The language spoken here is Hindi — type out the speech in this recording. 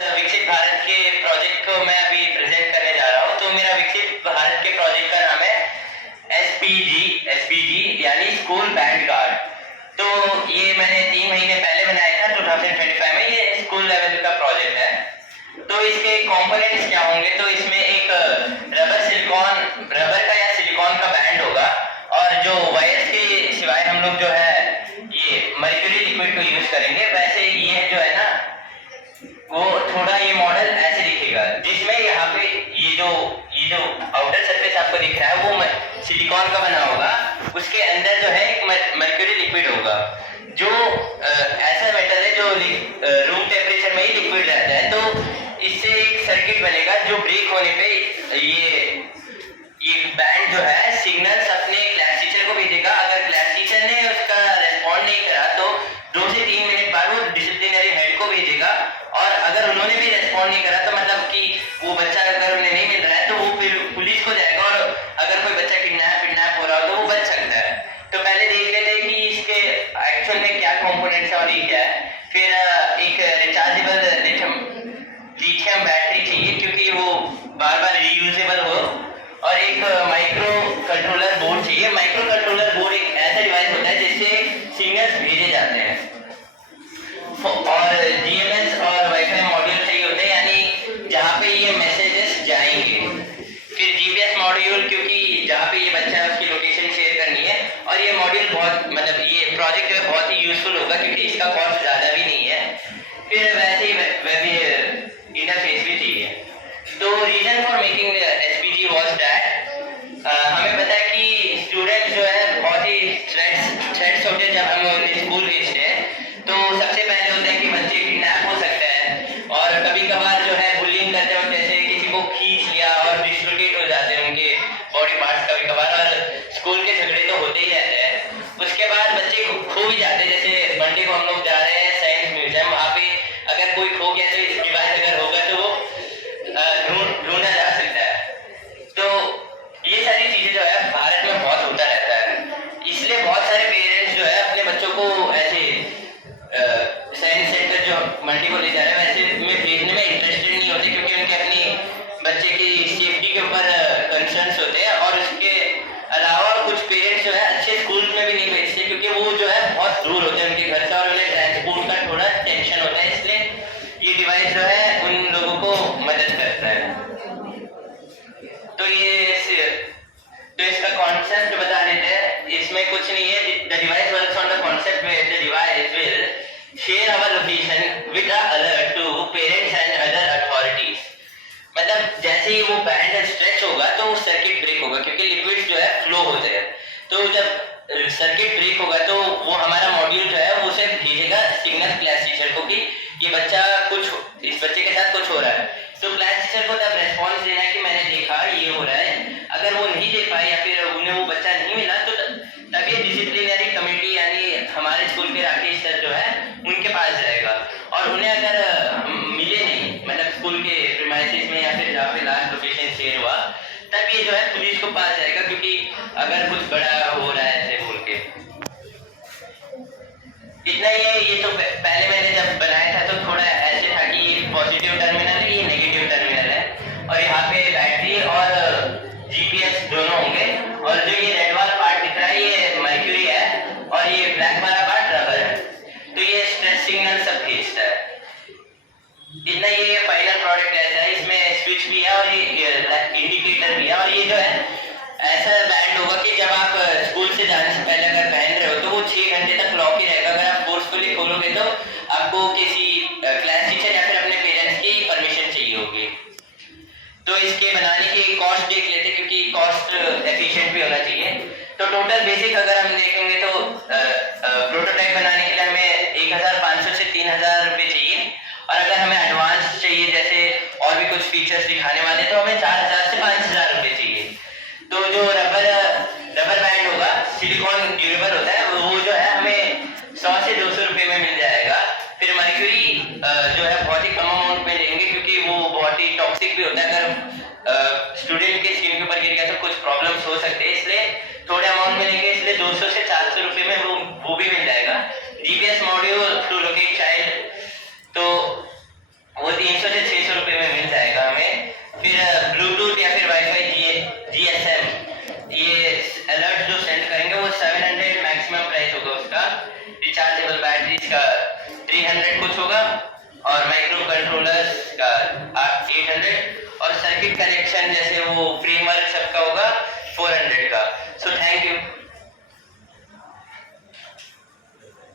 विकसित भारत के प्रोजेक्ट को मैं अभी प्रेजेंट करने जा रहा हूँ। तो मेरा विकसित भारत के प्रोजेक्ट का नाम है एसपीजी यानी स्कूल बैंड गार्ड। तो ये मैंने 3 महीने पहले बनाया था 2025 में। ये स्कूल लेवल का प्रोजेक्ट है। तो इसके कंपोनेंट्स क्या होंगे, तो इसमें एक रबर का या सिलिकॉन का बैंड होगा, और जो वायर्स के सिवाय हम लोग जो है ये मर्क्यूरी लिक्विड को यूज करेंगे। वैसे ये जो है ना, वो थोड़ा ये मॉडल ऐसे दिखेगा, जिसमें यहाँ पे ये जो आउटर सरफेस आपको दिख रहा है वो सिलिकॉन का बना होगा। उसके अंदर जो है एक मर्क्यूरी लिक्विड होगा, जो ऐसा मेटल है जो रूम टेम्परेचर में ही लिक्विड रहता है। तो इससे एक सर्किट बनेगा जो ब्रेक होने पे ये बैंड जो है सिग्नल्स अपने क्लास टीचर को भेजेगा। अगर क्लास टीचर ने उसका रेस्पॉन्ड नहीं करा तो 2 से 3 मिनट बाद वो डिसिप्लिनरी हेड को भेजेगा, और अगर उन्होंने भी रेस्पॉन्ड नहीं करा तो मतलब कि वो बच्चा अगर उन्हें नहीं मिल रहा है तो वो फिर पुलिस को जाएगा, और अगर कोई बच्चा किडनैप हो रहा हो तो वो बच सकता है। तो पहले देख लेते हैं कि इसके एक्चुअल में क्या कंपोनेंट्स है और ये क्या है। फिर एक रिचार्जेबल लिथियम बैटरी चाहिए, क्योंकि वो बार बार रीयूजेबल हो, और एक माइक्रो कंट्रोलर बोर्ड चाहिए। माइक्रो कंट्रोलर बोर्ड एक ऐसा डिवाइस होता है जिससे सिग्नल्स भेजे जाते हैं, और जीएमएस और वाईफाई मॉड्यूल चाहिए होते हैं, यानी जहाँ पे ये मैसेजेस जाएंगे। फिर जीपीएस मॉड्यूल, क्योंकि जहाँ पे ये बच्चा है उसकी लोकेशन शेयर करनी है। और ये मॉड्यूल बहुत मतलब ये प्रोजेक्ट जो है बहुत ही यूजफुल होगा, क्योंकि इसका कॉस्ट ज़्यादा भी नहीं है। फिर वैसे ही वेब इंटरफेस भी चाहिए। तो reason for making SPG was that हमें पता है कि स्टूडेंट्स जो है बहुत ही थ्रेट्स होते हैं जब हम उन्हें स्कूल भेजते हैं। तो सबसे पहले होता है कि बच्चे किडनैप हो सकते हैं, और कभी कभार जो है बुलिंग करते हैं, जैसे किसी को खींच लिया और डिसलोकेट हो जाते हैं उनके बॉडी पार्ट्स कभी कभार, और स्कूल के झगड़े तो होते ही रहते हैं। उसके बाद बच्चे खो भी जाते हैं। जैसे मंडे को हम लोग जा रहे हैं साइंस म्यूजियम, वहाँ पे अगर कोई खो गया तो इस डिवाइस अगर होगा तो वो ढूंढा जा सकता है। तो ये सारी चीजें जो है भारत में बहुत होता रहता है, इसलिए बहुत सारे पेरेंट्स जो है अपने बच्चों को ऐसे साइंस सेंटर जो मंडी को ले जा रहे हैं वैसे में भेजने में इंटरेस्टेड नहीं होते, क्योंकि उनके अपनी बच्चे की सेफ्टी के ऊपर कंसर्न्स होते हैं। और उसके अलावा कुछ पेरेंट्स जो है अच्छे स्कूल में भी नहीं भेजते, क्योंकि वो जो है बहुत दूर होते हैं उनके घर से, और उन्हें ट्रांसपोर्ट का थोड़ा टेंशन होता है। इसलिए ये डिवाइस जो है उन लोगों को मदद करता है। तो इसका कॉन्सेप्ट बता देते हैं। इसमें कुछ नहीं है। The device works on the concept where the device will share our location with a alert to parents and other authorities. मतलब जैसे ही वो बैंड स्ट्रेच होगा तो सर्किट ब्रेक होगा, क्योंकि लिक्विड्स जो है फ्लो होते हैं। तो जब सर्किट ब्रेक होगा तो वो हमारा मॉड्यूल जो है वो उसे भेजेगा सिग्नल क्लास टीचर को कि ये बच्चा इस बच्चे के साथ कुछ हो रहा है। तो क्लास टीचर को तब रेस्पॉन्स देना है कि मैंने देखा ये हो रहा है। अगर वो नहीं दे पाए या फिर उन्हें वो बच्चा नहीं मिला तो तब ये डिसिप्लिनरी कमेटी यानी हमारे स्कूल के राकेश सर जो है उनके पास जाएगा, और उन्हें अगर मिले नहीं मतलब स्कूल के प्रीमाइसेस में या फिर जहाँ पे लास्ट लोकेशन शेयर हुआ, तब ये जो है पुलिस को पास जाएगा, क्योंकि अगर कुछ बड़ा हो रहा है ऐसे बोल के। इतना ये तो पहले मैंने जब बनाया था तो थोड़ा ऐसे था कि ये पॉजिटिव टर्मिनल है, ये नेगेटिव टर्मिनल है, और यहाँ पे बैटरी और जीपीएस दोनों होंगे। और जो ये रेड वाला पार्ट दिख रहा है ये मर्क्यूरी है, और ये ब्लैक वाला पार्ट रबर है। तो ये स्ट्रेस सिग्नल सब भेजता है। इतना ये फाइनल प्रोडक्ट ऐसा है। इसमें स्विच भी है और ये इंडिकेटर भी है, और ये जो है ऐसा बैंड होगा कि जब आप स्कूल से जाने से पहले अगर पहन रहे हो तो वो 6 घंटे तक लॉक ही रहेगा। अगर आप फोर्सफुली खोलोगे तो आपको किसी क्लास टीचर या फिर अपने पेरेंट्स की परमिशन चाहिए होगी। तो इसके बनाने की कॉस्ट देख लेते, क्योंकि कॉस्ट एफिशिएंट भी होना चाहिए। तो टोटल बेसिक अगर हम देखेंगे तो प्रोटोटाइप बनाने के लिए हमें 1500 से 3000 रुपये चाहिए, और अगर हमें एडवांस चाहिए जैसे और भी कुछ फीचर्स दिखाने वाले तो हमें 4000 से 5000 रुपये चाहिए। तो जो रबर बैंड होगा सिलिकॉन ड्यूरेबल होता है, वो जो है हमें 100 से 200 रुपये में मिल जाएगा। फिर मर्क्यूरी जो है बहुत ही कम अमाउंट में लेंगे, क्योंकि वो बहुत ही टॉक्सिक भी होता है। अगर स्टूडेंट के स्किन के ऊपर गिर गया तो कुछ प्रॉब्लम्स हो सकते हैं, इसलिए थोड़े अमाउंट में लेंगे, इसलिए 200 से 400 रुपये में वो भी मिल जाएगा। GPS module to locate child, तो वो 300 से 500 कुछ होगा और माइक्रो कंट्रोलर्स का 800 और सर्किट कनेक्शन जैसे वो